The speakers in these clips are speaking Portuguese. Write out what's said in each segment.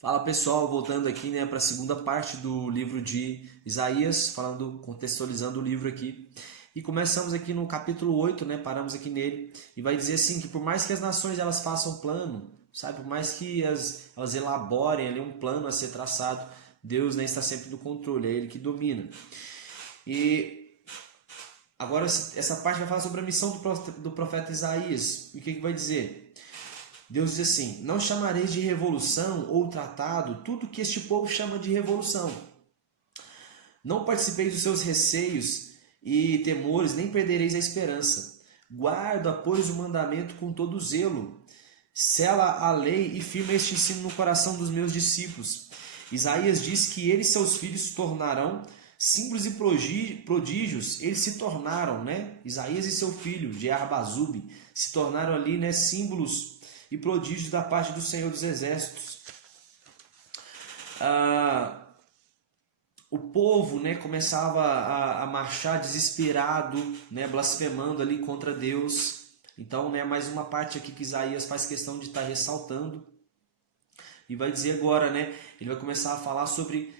Fala pessoal, voltando aqui, né, para a segunda parte do livro de Isaías, contextualizando o livro aqui. E começamos aqui no capítulo 8, né, paramos aqui nele, e vai dizer assim que por mais que as nações elas façam plano, sabe, por mais que elas elaborem ali um plano a ser traçado, Deus, né, está sempre no controle, é Ele que domina. E agora essa parte vai falar sobre a missão do profeta Isaías. E o que vai dizer? Deus diz assim: não chamareis de revolução ou tratado tudo que este povo chama de revolução. Não participeis dos seus receios e temores, nem perdereis a esperança. Guarda, pois, o mandamento com todo zelo. Sela a lei e firma este ensino no coração dos meus discípulos. Isaías diz que ele e seus filhos se tornarão símbolos e prodígios. Eles se tornaram, né? Isaías e seu filho, Jear-Bazube, se tornaram ali, né, símbolos e prodígios da parte do Senhor dos Exércitos. O povo, né, começava a marchar desesperado, né, blasfemando ali contra Deus. Então, né, mais uma parte aqui que Isaías faz questão de estar ressaltando. E vai dizer agora, né, ele vai começar a falar sobre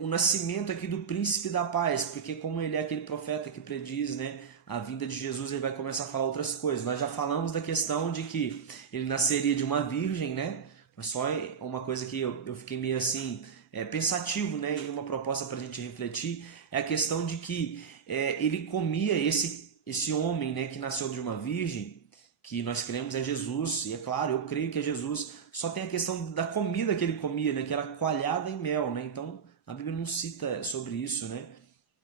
o nascimento aqui do príncipe da paz, porque como ele é aquele profeta que prediz, né, a vinda de Jesus, ele vai começar a falar outras coisas. Nós já falamos da questão de que ele nasceria de uma virgem, né? Mas só uma coisa que eu fiquei meio assim, pensativo, né? Em uma proposta para a gente refletir, é a questão de que ele comia, esse homem, né, que nasceu de uma virgem, que nós cremos é Jesus, e é claro, eu creio que é Jesus, só tem a questão da comida que ele comia, né? Que era coalhada em mel, né? Então, a Bíblia não cita sobre isso, né?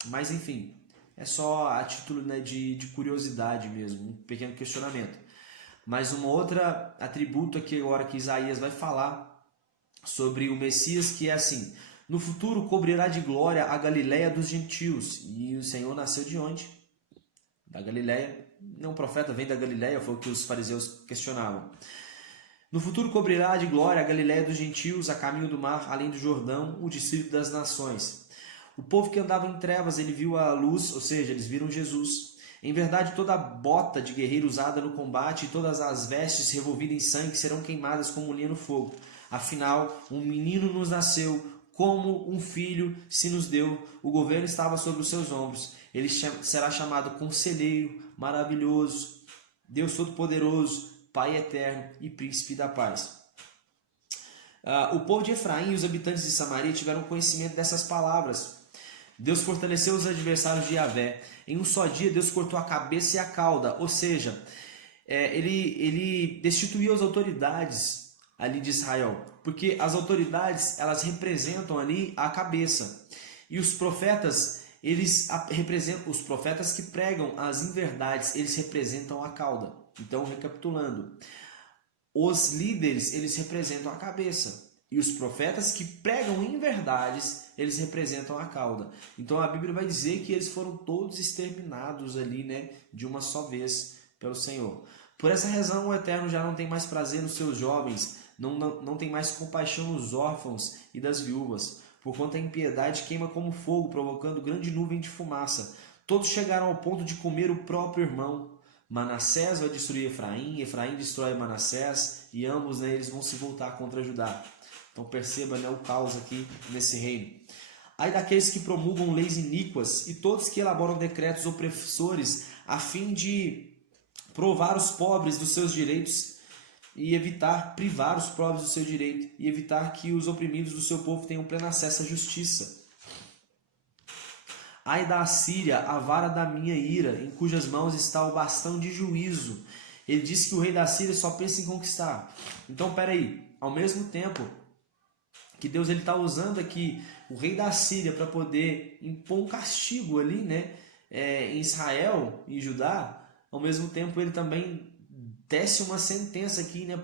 Mas, enfim, é só a título, né, de curiosidade mesmo, um pequeno questionamento. Mas uma outra atributo aqui agora que Isaías vai falar sobre o Messias, que é assim: no futuro cobrirá de glória a Galileia dos gentios. E o Senhor nasceu de onde? Da Galileia. Não, profeta vem da Galileia, foi o que os fariseus questionavam. No futuro cobrirá de glória a Galileia dos gentios, a caminho do mar, além do Jordão, o distrito das nações. O povo que andava em trevas, ele viu a luz, ou seja, eles viram Jesus. Em verdade, toda a bota de guerreiro usada no combate e todas as vestes revolvidas em sangue serão queimadas como linha no fogo. Afinal, um menino nos nasceu, como um filho se nos deu. O governo estava sobre os seus ombros. Ele será chamado Conselheiro, Maravilhoso, Deus Todo-Poderoso, Pai Eterno e Príncipe da Paz. O povo de Efraim e os habitantes de Samaria tiveram conhecimento dessas palavras. Deus fortaleceu os adversários de Yahvé. Em um só dia, Deus cortou a cabeça e a cauda, ou seja, ele destituiu as autoridades ali de Israel, porque as autoridades, elas representam ali a cabeça, e os profetas, eles representam, os profetas que pregam as inverdades, eles representam a cauda. Então, recapitulando, os líderes, eles representam a cabeça, e os profetas que pregam inverdades, eles representam a cauda. Então a Bíblia vai dizer que eles foram todos exterminados ali, né, de uma só vez pelo Senhor. Por essa razão o Eterno já não tem mais prazer nos seus jovens, não tem mais compaixão nos órfãos e das viúvas, porquanto a impiedade queima como fogo, provocando grande nuvem de fumaça. Todos chegaram ao ponto de comer o próprio irmão. Manassés vai destruir Efraim, Efraim destrói Manassés, e ambos, né, eles vão se voltar contra Judá. Então perceba, né, o caos aqui nesse reino. Ai daqueles que promulgam leis iníquas e todos que elaboram decretos opressores a fim de provar os pobres dos seus direitos e privar os pobres do seu direito e evitar que os oprimidos do seu povo tenham pleno acesso à justiça. Ai da Assíria, a vara da minha ira, em cujas mãos está o bastão de juízo. Ele disse que o rei da Síria só pensa em conquistar. Então, peraí, ao mesmo tempo que Deus está usando aqui o rei da Síria para poder impor um castigo ali, né, em Israel e Judá, ao mesmo tempo ele também tece uma sentença aqui, né,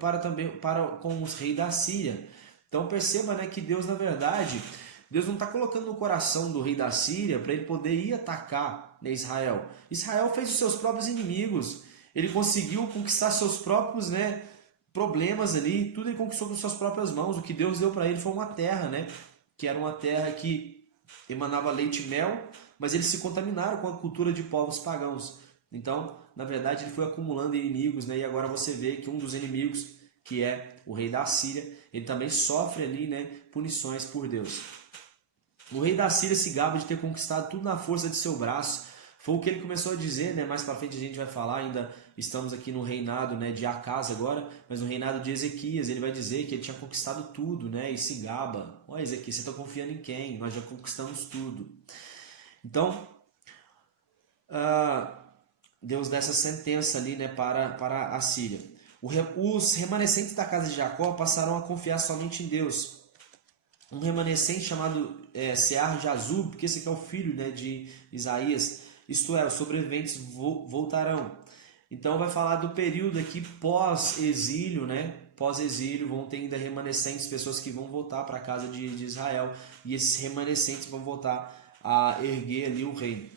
com os reis da Síria. Então perceba, né, que Deus, na verdade, Deus não está colocando no coração do rei da Síria para ele poder ir atacar, né, Israel. Israel fez os seus próprios inimigos, ele conseguiu conquistar seus próprios, né, problemas ali, tudo ele conquistou com suas próprias mãos. O que Deus deu para ele foi uma terra, né, que era uma terra que emanava leite e mel, mas eles se contaminaram com a cultura de povos pagãos. Então, na verdade, ele foi acumulando inimigos, né, e agora você vê que um dos inimigos, que é o rei da Síria, ele também sofre ali, né, punições por Deus. O rei da Síria se gaba de ter conquistado tudo na força de seu braço. Foi o que ele começou a dizer, né? Mais para frente a gente vai falar, ainda estamos aqui no reinado, né, de Acaz agora, mas no reinado de Ezequias, ele vai dizer que ele tinha conquistado tudo, né, e se gaba. Ó, Ezequias, você está confiando em quem? Nós já conquistamos tudo. Então, Deus dá essa sentença ali, né, para a Síria. Os remanescentes da casa de Jacó passaram a confiar somente em Deus. Um remanescente chamado Sear-Jazub, porque esse aqui é o filho, né, de Isaías, isto é, os sobreviventes voltarão. Então vai falar do período aqui pós-exílio, né? Pós-exílio vão ter ainda remanescentes, pessoas que vão voltar para a casa de Israel, e esses remanescentes vão voltar a erguer ali o reino.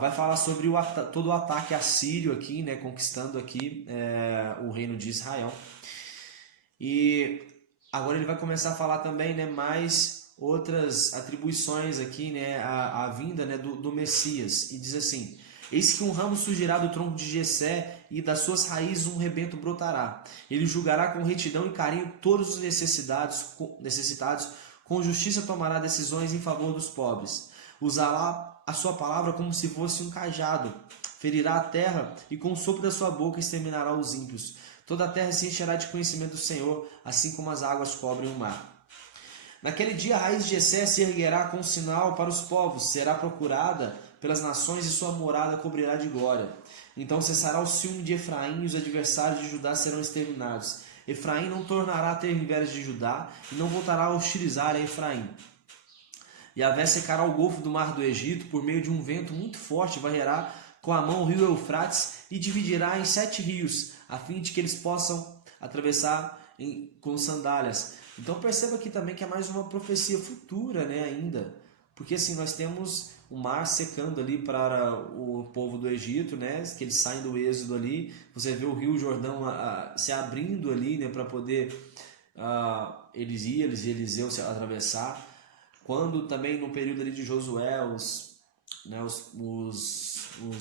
Vai falar sobre todo o ataque assírio aqui, né? Conquistando aqui o reino de Israel. E agora ele vai começar a falar também, né, mais outras atribuições aqui, né, a vinda, né, do Messias. E diz assim: eis que um ramo surgirá do tronco de Jessé, e das suas raízes um rebento brotará. Ele julgará com retidão e carinho todos os necessitados, com justiça tomará decisões em favor dos pobres. Usará a sua palavra como se fosse um cajado, ferirá a terra e com o sopro da sua boca exterminará os ímpios. Toda a terra se encherá de conhecimento do Senhor, assim como as águas cobrem o mar. Naquele dia a raiz de Jessé se erguerá com sinal para os povos, será procurada pelas nações e sua morada cobrirá de glória. Então cessará o ciúme de Efraim e os adversários de Judá serão exterminados. Efraim não tornará a ter inveja de Judá e não voltará a hostilizar a Efraim. Yahvé secará o golfo do mar do Egito por meio de um vento muito forte, varrerá com a mão o rio Eufrates e dividirá em 7 rios, a fim de que eles possam atravessar com sandálias. Então perceba aqui também que é mais uma profecia futura, né, ainda. Porque assim, nós temos o mar secando ali para o povo do Egito, né, que eles saem do êxodo ali. Você vê o rio Jordão se abrindo ali, né, para poder Eliseu se atravessar. Quando também no período ali de Josué, os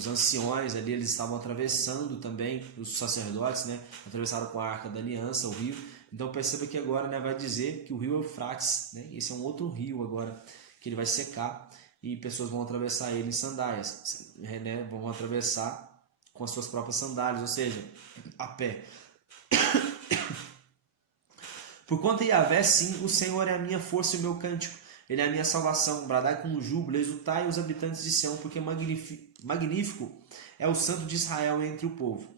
anciões ali, eles estavam atravessando também, os sacerdotes, né, atravessaram com a Arca da Aliança, o rio. Então perceba que agora, né, vai dizer que o rio Eufrates, né, esse é um outro rio agora, que ele vai secar e pessoas vão atravessar ele em sandálias, né, vão atravessar com as suas próprias sandálias, ou seja, a pé. Porquanto Yahvé, sim, o Senhor é a minha força e o meu cântico. Ele é a minha salvação, bradai com júbilo, exultai os habitantes de Sião, porque magnífico é o santo de Israel entre o povo.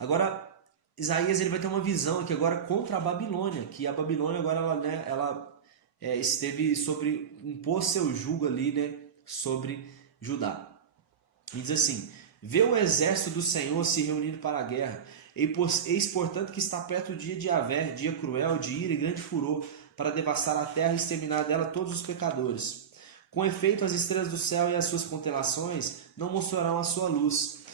Agora, Isaías ele vai ter uma visão aqui agora contra a Babilônia, que a Babilônia agora ela impôs seu jugo ali, né, sobre Judá. E diz assim: vê o exército do Senhor se reunindo para a guerra, eis portanto que está perto o dia de Yahvé, dia cruel, de ira e grande furor, para devastar a terra e exterminar dela todos os pecadores. Com efeito, as estrelas do céu e as suas constelações não mostrarão a sua luz.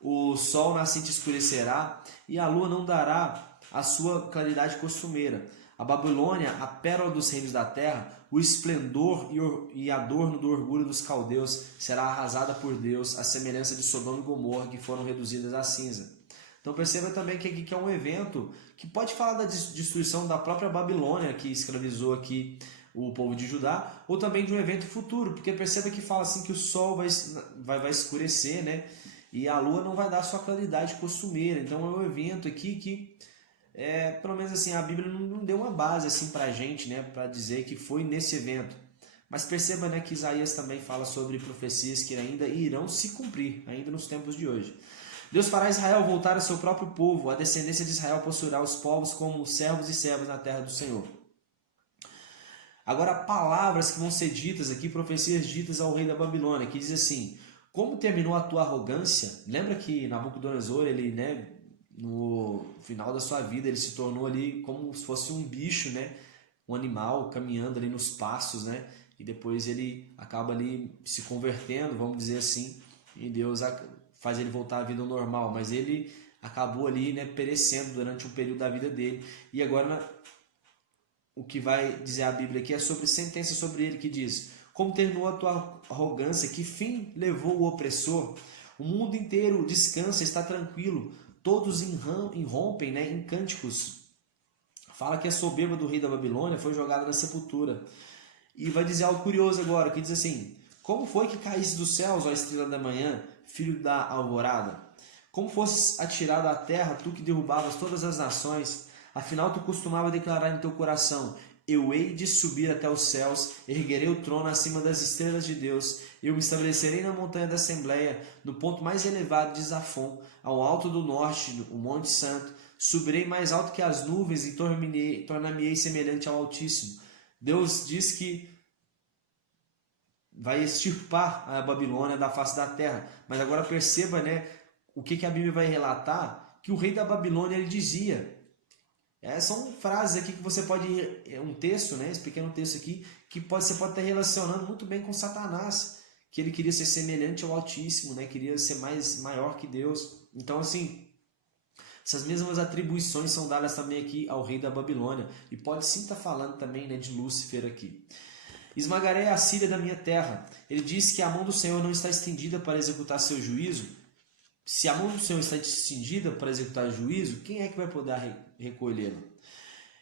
O sol nascente escurecerá e a lua não dará a sua claridade costumeira. A Babilônia, a pérola dos reinos da terra, o esplendor e adorno do orgulho dos caldeus, será arrasada por Deus, à semelhança de Sodoma e Gomorra, que foram reduzidas à cinza. Então perceba também que aqui é um evento que pode falar da destruição da própria Babilônia, que escravizou aqui o povo de Judá, ou também de um evento futuro, porque perceba que fala assim que o sol vai escurecer, né? E a lua não vai dar sua claridade costumeira. Então é um evento aqui que, pelo menos assim, a Bíblia não deu uma base assim para a gente, né, para dizer que foi nesse evento. Mas perceba, né, que Isaías também fala sobre profecias que ainda irão se cumprir, ainda nos tempos de hoje. Deus fará Israel voltar ao seu próprio povo, a descendência de Israel possuirá os povos como servos e servas na terra do Senhor. Agora, palavras que vão ser ditas aqui, profecias ditas ao rei da Babilônia, que diz assim: como terminou a tua arrogância? Lembra que Nabucodonosor, ele, né, no final da sua vida, ele se tornou ali como se fosse um bicho, né, um animal caminhando ali nos pastos, né, e depois ele acaba ali se convertendo, vamos dizer assim, e Deus faz ele voltar à vida normal, mas ele acabou ali, né, perecendo durante um período da vida dele. E agora o que vai dizer a Bíblia aqui é sobre sentença sobre ele, que diz: como terminou a tua arrogância, que fim levou o opressor? O mundo inteiro descansa, está tranquilo, todos irrompem, né, em cânticos fala que a soberba do rei da Babilônia foi jogada na sepultura. E vai dizer algo curioso agora, que diz assim: como foi que caísse dos céus, ó estrela da manhã, filho da alvorada? Como fosses atirado à terra, tu que derrubavas todas as nações? Afinal, tu costumava declarar em teu coração: eu hei de subir até os céus, erguerei o trono acima das estrelas de Deus. Eu me estabelecerei na montanha da Assembleia, no ponto mais elevado de Zafon, ao alto do norte, o Monte Santo. Subirei mais alto que as nuvens e tornar-me-ei semelhante ao Altíssimo. Deus diz que vai extirpar a Babilônia da face da terra. Mas agora perceba, né, o que a Bíblia vai relatar, que o rei da Babilônia ele dizia. São frases aqui que você pode, um texto, né, esse pequeno texto aqui, que você pode estar relacionando muito bem com Satanás, que ele queria ser semelhante ao Altíssimo, né, queria ser maior que Deus. Então, assim, essas mesmas atribuições são dadas também aqui ao rei da Babilônia, e pode sim estar falando também, né, de Lúcifer aqui. Esmagarei a Síria da minha terra. Ele diz que a mão do Senhor não está estendida para executar seu juízo. Se a mão do Senhor está estendida para executar juízo, quem é que vai poder recolhê-lo?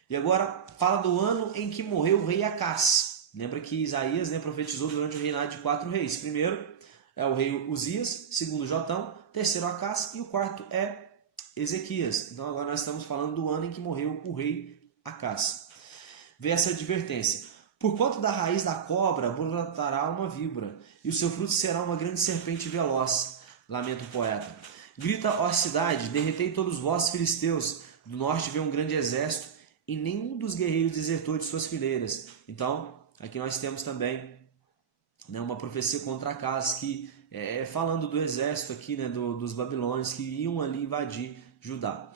E agora fala do ano em que morreu o rei Acás. Lembra que Isaías, né, profetizou durante o reinado de 4 reis. Primeiro é o rei Uzias, segundo Jotão, terceiro Acás e o quarto é Ezequias. Então agora nós estamos falando do ano em que morreu o rei Acás. Vê essa advertência. Porquanto da raiz da cobra brotará uma víbora, e o seu fruto será uma grande serpente veloz. Lamenta o poeta. Grita, ó cidade, derretei todos vós, filisteus. Do norte vem um grande exército, e nenhum dos guerreiros desertou de suas fileiras. Então, aqui nós temos também, né, uma profecia contra Acás, que falando do exército aqui, né, dos babilônios que iam ali invadir Judá.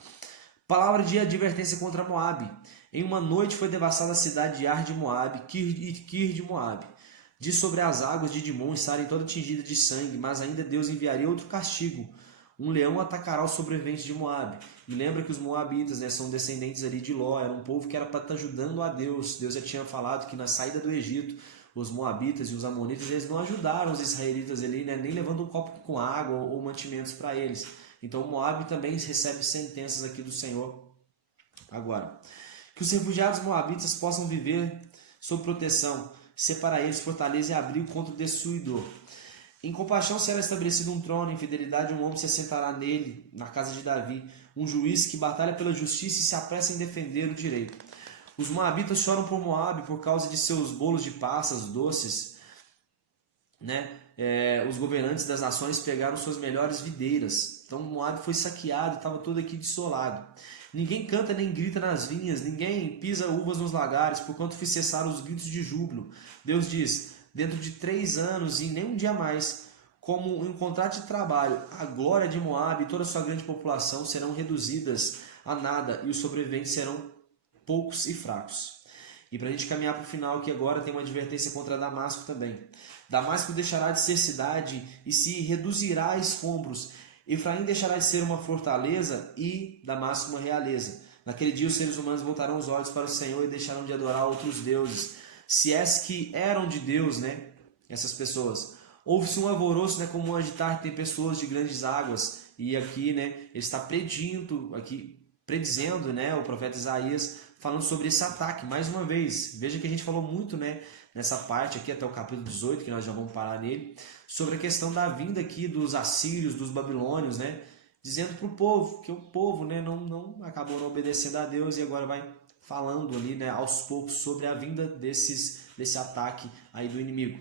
Palavra de advertência contra Moabe. Em uma noite foi devastada a cidade de Ar de Moabe, Kir de Moabe. Diz sobre as águas de Dimon estarem toda tingida de sangue, mas ainda Deus enviaria outro castigo. Um leão atacará os sobreviventes de Moabe. E lembra que os moabitas, né, são descendentes ali de Ló, era um povo que era para estar ajudando a Deus. Deus já tinha falado que na saída do Egito, os moabitas e os amonitas, eles não ajudaram os israelitas ali, né, nem levando um copo com água ou mantimentos para eles. Então Moabe também recebe sentenças aqui do Senhor. Agora, que os refugiados moabitas possam viver sob proteção, separa eles fortaleza e abrigo contra o destruidor. Em compaixão será estabelecido um trono, em fidelidade um homem se assentará nele, na casa de Davi, um juiz que batalha pela justiça e se apressa em defender o direito. Os moabitas choram por Moabe por causa de seus bolos de passas doces, né? Os governantes das nações pegaram suas melhores videiras. Então Moabe foi saqueado, estava todo aqui desolado. Ninguém canta nem grita nas vinhas, ninguém pisa uvas nos lagares, porquanto fiz cessar os gritos de júbilo. Deus diz, dentro de 3 anos e nem um dia mais, como um contrato de trabalho, a glória de Moabe e toda a sua grande população serão reduzidas a nada, e os sobreviventes serão poucos e fracos. E para a gente caminhar para o final, que agora tem uma advertência contra Damasco também. Damasco deixará de ser cidade e se reduzirá a escombros. Efraim deixará de ser uma fortaleza e Damasco uma realeza. Naquele dia os seres humanos voltarão os olhos para o Senhor e deixarão de adorar outros deuses. Se és que eram de Deus, né, essas pessoas. Houve-se um alvoroço, né, como um agitar tempestuoso de grandes águas. E aqui, né, ele está predizendo, né, o profeta Isaías, falando sobre esse ataque, mais uma vez. Veja que a gente falou muito, né, nessa parte aqui, até o capítulo 18, que nós já vamos parar nele, sobre a questão da vinda aqui dos assírios, dos babilônios, né, dizendo para o povo, que o povo, né, não acabou não obedecendo a Deus, e agora vai falando ali, né, aos poucos sobre a vinda desse ataque aí do inimigo.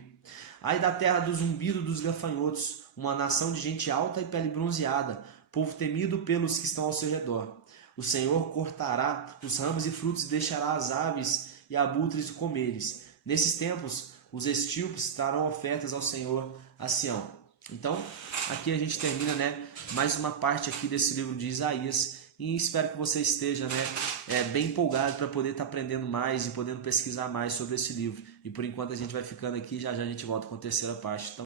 Ai da terra do zumbido dos gafanhotos, uma nação de gente alta e pele bronzeada, povo temido pelos que estão ao seu redor. O Senhor cortará os ramos e frutos e deixará as aves e abutres comeres. Nesses tempos, os estílpes trarão ofertas ao Senhor a Sião. Então, aqui a gente termina, né, mais uma parte aqui desse livro de Isaías. E espero que você esteja, né, bem empolgado para poder estar aprendendo mais e podendo pesquisar mais sobre esse livro. E por enquanto a gente vai ficando aqui, já já a gente volta com a terceira parte. Então,